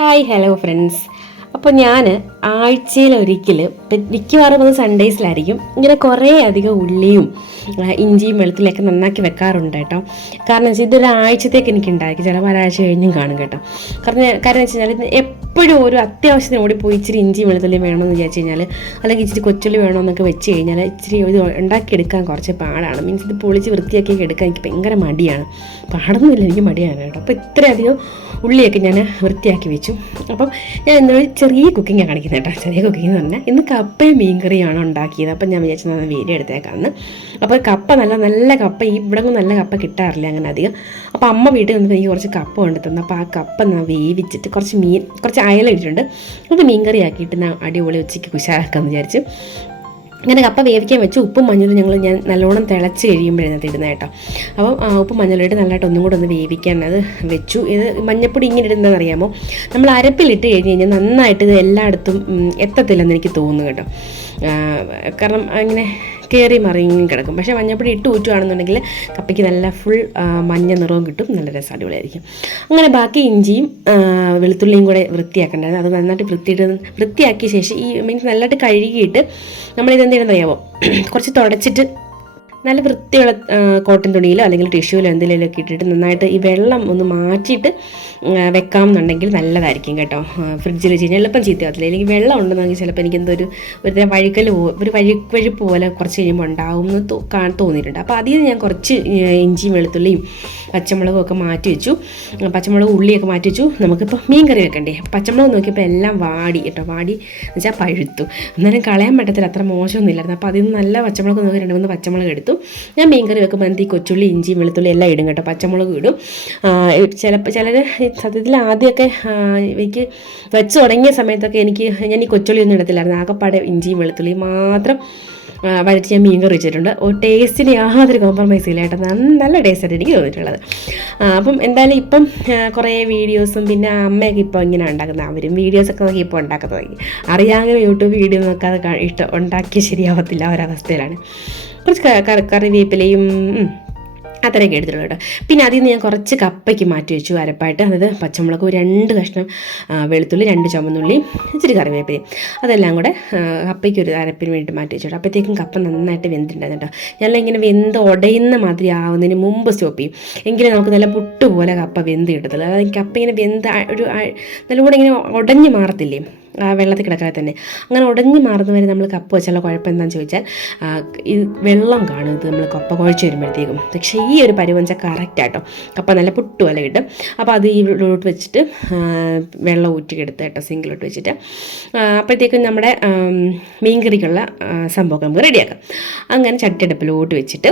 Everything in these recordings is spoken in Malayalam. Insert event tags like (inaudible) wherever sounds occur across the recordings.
ഹായ് ഹലോ ഫ്രണ്ട്സ് അപ്പോൾ ഞാൻ ആഴ്ചയിൽ ഒരിക്കൽ മിക്കവാറും അത് സൺഡേസിലായിരിക്കും ഇങ്ങനെ കുറേ അധികം ഉള്ളിയും ഇഞ്ചിയും വെളുത്തുള്ളിയൊക്കെ നന്നാക്കി വെക്കാറുണ്ട് കേട്ടോ. കാരണം വെച്ചാൽ ഇതൊരു ആഴ്ചത്തേക്ക് എനിക്ക് ഉണ്ടാക്കി ചിലപ്പോൾ ഒരാഴ്ച കഴിഞ്ഞും കാണും കേട്ടോ. കാരണം കാരണം വെച്ച് കഴിഞ്ഞാൽ എപ്പോഴും ഒരു അത്യാവശ്യത്തിന് പോയി ഇച്ചിരി ഇഞ്ചി വെളുത്തുള്ളിയും വേണമെന്ന് വിചാരിച്ചു കഴിഞ്ഞാൽ അല്ലെങ്കിൽ ഇച്ചിരി കൊച്ചുള്ളി വേണമെന്നൊക്കെ വെച്ച് കഴിഞ്ഞാൽ ഇച്ചിരി ഇത് ഉണ്ടാക്കിയെടുക്കാൻ കുറച്ച് പാടാണ്. മീൻസ് ഇത് പൊളിച്ച് വൃത്തിയാക്കി എടുക്കാൻ എനിക്ക് ഭയങ്കര മടിയാണ്. പാടൊന്നുമില്ല എനിക്ക് മടിയാണ് കേട്ടോ. അപ്പോൾ ഇത്രയധികം ഉള്ളിയൊക്കെ ഞാൻ വൃത്തിയാക്കി വെച്ചു. അപ്പം ഞാൻ ഇന്നൊരു ചെറിയ കുക്കിംഗ് കാണിക്കുന്നത് കേട്ടോ. ചെറിയ കുക്കിംഗ് എന്ന് പറഞ്ഞാൽ ഇന്ന് കപ്പയും മീൻകറിയാണ് ഉണ്ടാക്കിയത്. അപ്പം ഞാൻ വിചാരിച്ചു ഞാൻ വീഡിയോ എടുത്തേക്കാന്ന്. അപ്പോൾ കപ്പ നല്ല നല്ല കപ്പ ഇവിടെ നല്ല കപ്പ കിട്ടാറില്ല അങ്ങനെ അധികം. അപ്പോൾ അമ്മ വീട്ടിൽ നിന്ന് എനിക്ക് കുറച്ച് കപ്പ കൊണ്ട് തന്നു അപ്പോൾ ആ കപ്പ ഞാൻ വേവിച്ചിട്ട് കുറച്ച് മീൻ കുറച്ച് അയല ഇട്ടിട്ടുണ്ട്. അത് മീൻകറി ആക്കിയിട്ട് ഞാൻ അടിപൊളി ഉച്ചയ്ക്ക് കുശാലാക്കാമെന്ന് വിചാരിച്ചു. അങ്ങനെ കപ്പ വേവിക്കാൻ വെച്ച് ഉപ്പും മഞ്ഞളും ഞങ്ങൾ ഞാൻ നല്ലോണം തിളച്ച് കഴിയുമ്പോഴാണ് ഇടുന്നത് കേട്ടോ. അപ്പം ഉപ്പും മഞ്ഞളിട്ട് നല്ലതായിട്ട് ഒന്നും കൂടെ ഒന്ന് വേവിക്കാൻ അത് വെച്ചു. ഇത് മഞ്ഞപ്പൊടി ഇങ്ങനെ ഇടുന്നതെന്ന് അറിയാമോ? നമ്മൾ അരപ്പിലിട്ട് കഴിഞ്ഞ് കഴിഞ്ഞാൽ നന്നായിട്ട് ഇത് എല്ലായിടത്തും എത്തത്തില്ലെന്ന് എനിക്ക് തോന്നുന്നു കേട്ടോ. കാരണം അങ്ങനെ കയറി മറിഞ്ഞു കിടക്കും. പക്ഷേ മഞ്ഞപ്പൊടി ഇട്ട് ഊറ്റുവാണെന്നുണ്ടെങ്കിൽ കപ്പയ്ക്ക് നല്ല ഫുൾ മഞ്ഞ നിറവും കിട്ടും. നല്ല രസം അടിപൊളിയായിരിക്കും. അങ്ങനെ ബാക്കി ഇഞ്ചിയും വെളുത്തുള്ളിയും കൂടെ വൃത്തിയാക്കേണ്ടത് അത് നന്നായിട്ട് വൃത്തിയിട്ട് വൃത്തിയാക്കിയ ശേഷം ഈ മീൻസ് നല്ലതായിട്ട് കഴുകിയിട്ട് നമ്മളിത് എന്തെങ്കിലും അറിയാമോ (clears throat) കുറച്ച് തുടച്ചിട്ട് നല്ല വൃത്തിയുള്ള കോട്ടൺ തുണിയിലോ അല്ലെങ്കിൽ ടിഷ്യൂലോ എന്തെങ്കിലും ഒക്കെ ഇട്ടിട്ട് നന്നായിട്ട് ഈ വെള്ളം ഒന്ന് മാറ്റിയിട്ട് വെക്കാം എന്നുണ്ടെങ്കിൽ നല്ലതായിരിക്കും കേട്ടോ. ഫ്രിഡ്ജിൽ വെച്ച് കഴിഞ്ഞാൽ എളുപ്പം ചീത്തയാകത്തില്ല അല്ലെങ്കിൽ വെള്ളം ഉണ്ടെന്നെങ്കിൽ ചിലപ്പോൾ എനിക്ക് ഒരു ഒരു വഴുക്കൽ ഒരു വഴി വഴുപ്പ് പോലെ കുറച്ച് കഴിയുമ്പോൾ ഉണ്ടാവും എന്ന് തോന്നിയിട്ടുണ്ട്. അപ്പോൾ അതിൽ ഞാൻ കുറച്ച് ഇഞ്ചിയും വെളുത്തുള്ളിയും പച്ചമുളകും ഒക്കെ മാറ്റി വെച്ചു. പച്ചമുളക് ഉള്ളിയൊക്കെ മാറ്റി വെച്ചു. നമുക്കിപ്പോൾ മീൻ കറി വെക്കണ്ടേ? പച്ചമുളക് നോക്കിയപ്പോൾ എല്ലാം വാടി കേട്ടോ. വാടി എന്ന് വെച്ചാൽ പഴുത്തു. എന്നാലും കളയാൻ പറ്റത്തില്ല. അത്ര മോശമൊന്നുമില്ലായിരുന്നു അപ്പോൾ അതിൽ നിന്ന് നല്ല പച്ചമുളക് നോക്കി രണ്ട് മൂന്ന് പച്ചമുളക് എടുത്തു. ഞാൻ മീൻ കറി വെക്കുമ്പോൾ എന്ത് കൊച്ചുള്ളി ഇഞ്ചിയും വെളുത്തുള്ളി എല്ലാം ഇടും കേട്ടോ. പച്ചമുളക് ഇടും. ചിലപ്പോൾ ചിലർ സത്യത്തിൽ ആദ്യമൊക്കെ എനിക്ക് വെച്ച് തുടങ്ങിയ സമയത്തൊക്കെ എനിക്ക് ഞാൻ ഈ കൊച്ചുള്ളി ഒന്നും ഇടത്തില്ലായിരുന്നു. ആകെപ്പാടെ ഇഞ്ചിയും വെളുത്തുള്ളിയും മാത്രം വഴറ്റി ഞാൻ മീൻ കറി വെച്ചിട്ടുണ്ട് ടേസ്റ്റിന് യാതൊരു കോംപ്രമൈസ് ഇല്ല കേട്ടോ. നല്ല ടേസ്റ്റായിട്ട് എനിക്ക് തോന്നിയിട്ടുള്ളത്. അപ്പം എന്തായാലും ഇപ്പം കുറേ വീഡിയോസും പിന്നെ അമ്മയൊക്കെ ഇപ്പോൾ ഇങ്ങനെ ഉണ്ടാക്കുന്നത്. അവരും വീഡിയോസൊക്കെ നോക്കി ഇപ്പോൾ ഉണ്ടാക്കുന്നത് അറിയാമെങ്കിൽ യൂട്യൂബ് വീഡിയോ നോക്കാതെ ഇഷ്ടം ഉണ്ടാക്കിയ ശരിയാവത്തില്ല ഒരവസ്ഥയിലാണ്. കുറച്ച് കറിവേപ്പിലയും അത്രയൊക്കെ എടുത്തിട്ടുള്ളൂ കേട്ടോ. പിന്നെ അതിൽ നിന്ന് ഞാൻ കുറച്ച് കപ്പയ്ക്ക് മാറ്റി വെച്ചു അരപ്പായിട്ട്. അതായത് പച്ചമുളക് രണ്ട് കഷ്ണം വെളുത്തുള്ളി രണ്ട് ചുമന്നുള്ളി ഇച്ചിരി കറിവേപ്പിലയും അതെല്ലാം കൂടെ കപ്പയ്ക്ക് ഒരു അരപ്പിന് വേണ്ടി മാറ്റി വെച്ചു അപ്പോഴത്തേക്കും കപ്പ നന്നായിട്ട് വെന്തിട്ടുണ്ടായിരുന്നു കേട്ടോ. ഞാൻ ഇങ്ങനെ വെന്ത് ഉടയുന്ന മാതിരി ആവുന്നതിന് മുമ്പ് സ്റ്റോപ്പ് ചെയ്യും. എങ്കിലും നമുക്ക് നല്ല പുട്ട് പോലെ കപ്പ വെന്ത് കിട്ടത്തില്ല അതായത് കപ്പ ഇങ്ങനെ വെന്ത് ഒരു നല്ലപോലെ ഇങ്ങനെ ഉടഞ്ഞു മാറത്തില്ലേ? വെള്ളത്തിൽ കിടക്കാതെ തന്നെ. അങ്ങനെ ഉടഞ്ഞു മാറുന്ന വരെ നമ്മൾ കപ്പ് വെച്ചുള്ള കുഴപ്പം എന്താണെന്ന് ചോദിച്ചാൽ ഈ വെള്ളം കാണും. ഇത് നമ്മൾ കപ്പ കുഴച്ച് വരുമ്പോഴത്തേക്കും. പക്ഷേ ഈ ഒരു പരുവം വെച്ചാൽ ആട്ടോ കപ്പ നല്ല പുട്ട് പോലെ കിട്ടും. അപ്പോൾ അത് ഈ ഇവിടോട്ട് വെച്ചിട്ട് വെള്ളം ഊറ്റിയെടുത്ത് കേട്ടോ സിങ്കിലോട്ട് വെച്ചിട്ട്. അപ്പോഴത്തേക്കും നമ്മുടെ മീൻകറിക്കുള്ള സംഭവം നമുക്ക് റെഡിയാക്കാം അങ്ങനെ ചട്ടിയടുപ്പിലോട്ട് വെച്ചിട്ട്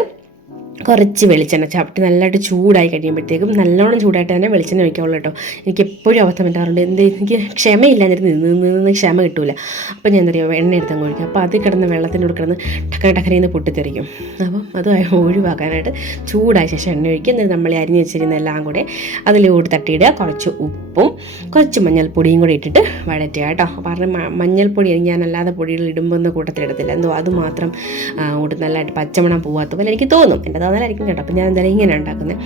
കുറച്ച് വെളിച്ചെണ്ണ ചവിട്ടി നല്ലതായിട്ട് ചൂടായി കഴിയുമ്പോഴത്തേക്കും നല്ലോണം ചൂടായിട്ട് തന്നെ വെളിച്ചെണ്ണ ഒഴിക്കാവുള്ളൂ കേട്ടോ. എനിക്ക് എപ്പോഴും അവസ്ഥ പറ്റാറുണ്ട്. എന്ത് എനിക്ക് ക്ഷമയില്ലാഞ്ഞിട്ട് നിന്ന് നിന്ന് നിന്ന് ക്ഷമ കിട്ടൂല. അപ്പോൾ ഞാൻ എന്താ എണ്ണ എടുത്ത് അങ്ങ് ഒഴിക്കും. അപ്പോൾ അത് കിടന്ന് വെള്ളത്തിനോട് കിടന്ന് ടക്കര ടക്കരയിൽ പൊട്ടിത്തെറിക്കും. അപ്പം അത് ഒഴിവാക്കാനായിട്ട് ചൂടായ ശേഷം എണ്ണ ഒഴിക്കുക എന്നിട്ട് നമ്മൾ അരിഞ്ഞ് വെച്ചിരുന്ന എല്ലാം കൂടെ അതിലോട്ട് തട്ടിയിടുക. കുറച്ച് ഉപ്പും കുറച്ച് മഞ്ഞൾപ്പൊടിയും കൂടി ഇട്ടിട്ട് വഴറ്റുക കേട്ടോ. കാരണം മഞ്ഞൾപ്പൊടി ഞാൻ അല്ലാതെ പൊടികൾ ഇടുമ്പോൾ ഒന്നും കൂട്ടത്തിലിടത്തില്ല. എന്തോ അത് മാത്രം അങ്ങോട്ട് നല്ലതായിട്ട് പച്ചമണം പോവാത്ത പോലെ എനിക്ക് തോന്നും. എന്റെ തോന്നലായിരിക്കും കേട്ടോ. അപ്പം ഞാൻ എന്തായാലും ഇങ്ങനെ ഉണ്ടാക്കുന്നത്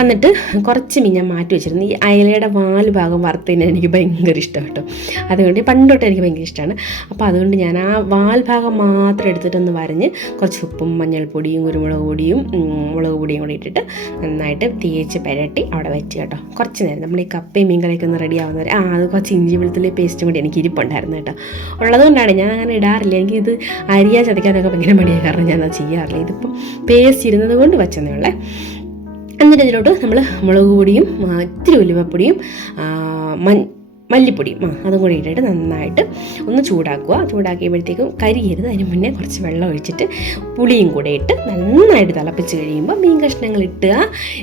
എന്നിട്ട് കുറച്ച് മീൻ ഞാൻ മാറ്റി വെച്ചിരുന്നു. ഈ അയലയുടെ വാൽ ഭാഗം വറുത്തതിന് എനിക്ക് ഭയങ്കര ഇഷ്ടം കേട്ടോ. അതുകൊണ്ട് പണ്ടോട്ട് എനിക്ക് ഭയങ്കര ഇഷ്ടമാണ്. അപ്പോൾ അതുകൊണ്ട് ഞാൻ ആ വാൽ ഭാഗം മാത്രം എടുത്തിട്ടൊന്ന് വരഞ്ഞ് കുറച്ച് ഉപ്പും മഞ്ഞൾപ്പൊടിയും കുരുമുളക് പൊടിയും മുളക് പൊടിയും കൂടി ഇട്ടിട്ട് നന്നായിട്ട് തേച്ച് പരട്ടി അവിടെ വെച്ച് കേട്ടോ. കുറച്ച് നേരം നമ്മൾ ഈ കപ്പയും മീൻ കറിയൊക്കെ ഒന്ന് റെഡി ആവുന്നവരെ ആ അത് കുറച്ച് ഇഞ്ചി വെളുത്തുള്ളി പേസ്റ്റും കൂടി എനിക്ക് ഇരിപ്പുണ്ടായിരുന്നു കേട്ടോ. ഉള്ളതുകൊണ്ടാണ് ഞാൻ അങ്ങനെ ഇടാറില്ല. എനിക്ക് ഇത് അരിയാ ചതയ്ക്കാനൊക്കെ ഭയങ്കര മടിയാണ് കാരണം ഞാൻ അത് ചെയ്യാറില്ല. ഇതിപ്പം പേസ്റ്റ് ഇരുന്നത് കൊണ്ട് വെച്ചെന്നേ ഉള്ളേ എന്നിട്ട് ഇതിലോട്ട് നമ്മൾ മുളക് പൊടിയും ഇത്തിരി ഉലുവപ്പൊടിയും മൻ മല്ലിപ്പൊടിയും ആ അതും കൂടി ഇട്ടിട്ട് നന്നായിട്ട് ഒന്ന് ചൂടാക്കുക. ചൂടാക്കിയപ്പോഴത്തേക്കും കരിയരുത്. അതിന് മുന്നേ കുറച്ച് വെള്ളം ഒഴിച്ചിട്ട് പുളിയും കൂടെ ഇട്ട് നന്നായിട്ട് തിളപ്പിച്ച് കഴിയുമ്പോൾ മീൻ കഷ്ണങ്ങൾ ഇട്ടുക.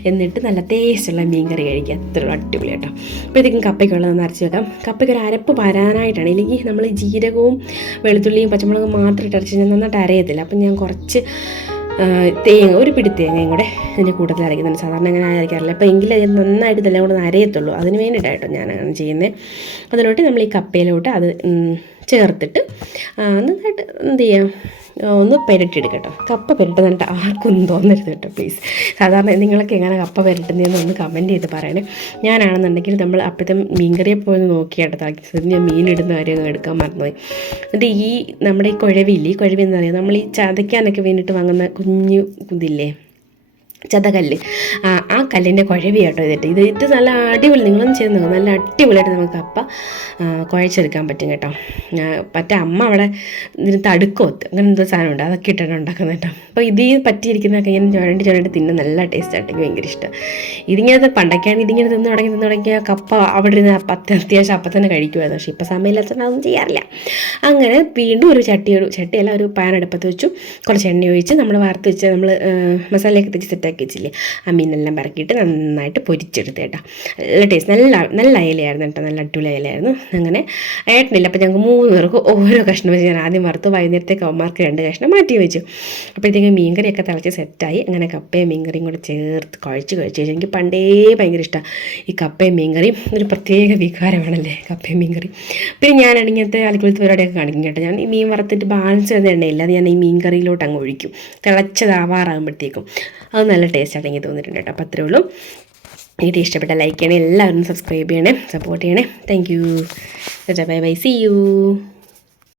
എന്നിട്ട് നല്ല ടേസ്റ്റുള്ള മീൻ കറി കഴിക്കുക. അത്ര അടിപൊളി കേട്ടോ. അപ്പോഴത്തേക്കും കപ്പയ്ക്കുള്ളത് ഒന്ന് അരച്ച് വെക്കാം. കപ്പയ്ക്ക് ഒരു അരപ്പ് വരാനായിട്ടാണ്. ഇല്ലെങ്കിൽ നമ്മൾ ജീരകവും വെളുത്തുള്ളിയും പച്ചമുളകും മാത്രം ഇട്ട് അരച്ച് കഴിഞ്ഞാൽ നന്നായിട്ട് അരയത്തില്ല. അപ്പം ഞാൻ കുറച്ച് തേങ്ങ ഒരു പിടി തേങ്ങയും കൂടെ ഇതിന്റെ കൂട്ടത്തിൽ അരയ്ക്കുന്നുണ്ട് സാധാരണ അങ്ങനെ അരയ്ക്കാറില്ല. അപ്പോൾ എങ്കിലും അത് നന്നായിട്ട് ഇതെല്ലാം കൂടെ അരയത്തുള്ളൂ. അതിന് വേണ്ടിയിട്ടായിട്ടോ ഞാൻ അങ്ങനെ ചെയ്യുന്നത്. അതിലോട്ട് നമ്മൾ ഈ കപ്പയിലോട്ട് അത് ചേർത്തിട്ട് നന്നായിട്ട് എന്ത് ചെയ്യാം? ഒന്ന് പെരട്ടിയെടുക്കട്ടോ. കപ്പ പുരട്ടുന്നുണ്ട് ആർക്കൊന്നും തോന്നരുത് കേട്ടോ പ്ലീസ് സാധാരണ നിങ്ങളൊക്കെ എങ്ങനെ കപ്പ പെരട്ടുന്നതെന്ന് ഒന്ന് കമന്റ് ചെയ്ത് പറയണേ. ഞാനാണെന്നുണ്ടെങ്കിൽ നമ്മൾ അപ്പോഴത്തെ മീൻകറിയെ പോയി നോക്കിയാട്ടോ. താക്കി ഞാൻ മീനിടുന്ന കാര്യം അങ്ങ് എടുക്കാൻ മറന്നുപോയി എന്നിട്ട് ഈ നമ്മുടെ ഈ കുഴവില്ലേ? കുഴവി എന്ന് പറയുന്നത് നമ്മൾ ഈ ചതയ്ക്കാനൊക്കെ വേണ്ടിയിട്ട് വാങ്ങുന്ന കുഞ്ഞു ഇതില്ലേ? ചതകല്ല്. ആ കല്ലിന്റെ കുഴവി കേട്ടോ ഇതിട്ട് ഇത് ഇട്ട് നല്ല അടിപൊളി നിങ്ങളും ചെയ്ത് നോക്കും. നല്ല അടിപൊളിയായിട്ട് നമുക്ക് കപ്പ കുഴച്ചെടുക്കാൻ പറ്റും കേട്ടോ. മറ്റേ അമ്മ അവിടെ ഇതിന് തടുക്കോത്ത് അങ്ങനെ എന്തോ സാധനമുണ്ട്. അതൊക്കെ ഇട്ടാണ് ഉണ്ടാക്കുന്നത് കേട്ടോ. അപ്പോൾ ഇത് പറ്റിയിരിക്കുന്ന പറ്റിയിരിക്കുന്നതൊക്കെ ഇങ്ങനെ ചുരണ്ടി ചുരണ്ടി തിന്നാൻ നല്ല ടേസ്റ്റ് ആയിട്ട് എനിക്ക് ഭയങ്കര ഇഷ്ടം. ഇതിങ്ങനെ പണ്ടൊക്കെയാണ് ഇതിങ്ങനെ തിന്ന് തുടങ്ങി തിന്ന് തുടങ്ങിയ കപ്പ അവിടെ ഇരുന്ന് പത്ത് അത്യാവശ്യം അപ്പം തന്നെ കഴിക്കുമായിരുന്നു. പക്ഷേ ഇപ്പോൾ സമയമില്ലാത്തതുകൊണ്ട് അതൊന്നും ചെയ്യാറില്ല. അങ്ങനെ വീണ്ടും ഒരു ചട്ടി ഒരു ചട്ടിയല്ല ഒരു പാൻ അടുപ്പത്ത് വെച്ചു. കുറച്ച് എണ്ണ ഒഴിച്ച് നമ്മൾ വാർത്ത് വെച്ച് നമ്മൾ മസാലയൊക്കെ തെച്ച് സെറ്റാക്കി വെച്ചില്ലേ? ആ മീനെല്ലാം പറക്കിയിട്ട് നന്നായിട്ട് പൊരിച്ചെടുത്ത് കേട്ടോ നല്ല ടേസ്റ്റ് നല്ല നല്ല അയലയായിരുന്നു കേട്ടോ നല്ല അടിപൊളി അയലയായിരുന്നു. അങ്ങനെ ഏട്ടനില്ല. അപ്പോൾ ഞങ്ങൾക്ക് മൂന്ന് പേർക്ക് ഓരോ കഷ്ണം വെച്ച് ഞാൻ ആദ്യം വറുത്ത് വൈകുന്നേരത്തേക്ക് അവന്മാർക്ക് രണ്ട് കഷ്ണം മാറ്റി വെച്ചു. അപ്പോഴത്തേക്കും മീൻകറിയൊക്കെ തിളച്ച് സെറ്റായി അങ്ങനെ കപ്പയും മീൻകറിയും കൂടെ ചേർത്ത് കുഴച്ച് കഴിച്ച് കഴിച്ചു എനിക്ക് പണ്ടേ ഭയങ്കര ഇഷ്ടമാണ് ഈ കപ്പയും മീൻകറിയും ഒരു പ്രത്യേക വികാരമാണല്ലേ കപ്പയും മീൻകറി പിന്നെ ഞാൻ ഇങ്ങനത്തെ അലക്കുളത്ത് പരിപാടിയൊക്കെ കാണിക്കും കേട്ടോ. ഞാൻ ഈ മീൻ വറുത്തിട്ട് ബാലൻസ് വരുന്ന എണ്ണയില്ല. അത് ഞാൻ ഈ മീൻകറിയിലോട്ട് അങ്ങ് ഒഴിക്കും. തിളച്ചതാവാറാകുമ്പോഴത്തേക്കും. അത് നല്ല ടേസ്റ്റ് ആണെങ്കിൽ തോന്നിയിട്ടുണ്ട് കേട്ടോ. അപ്പോൾ അത്രേ ഉള്ളൂ വീഡിയോ ഇഷ്ടപ്പെട്ട ലൈക്ക് ചെയ്യണേ എല്ലാവരും സബ്സ്ക്രൈബ് ചെയ്യണേ സപ്പോർട്ട് ചെയ്യണേ. Thank you bye bye see you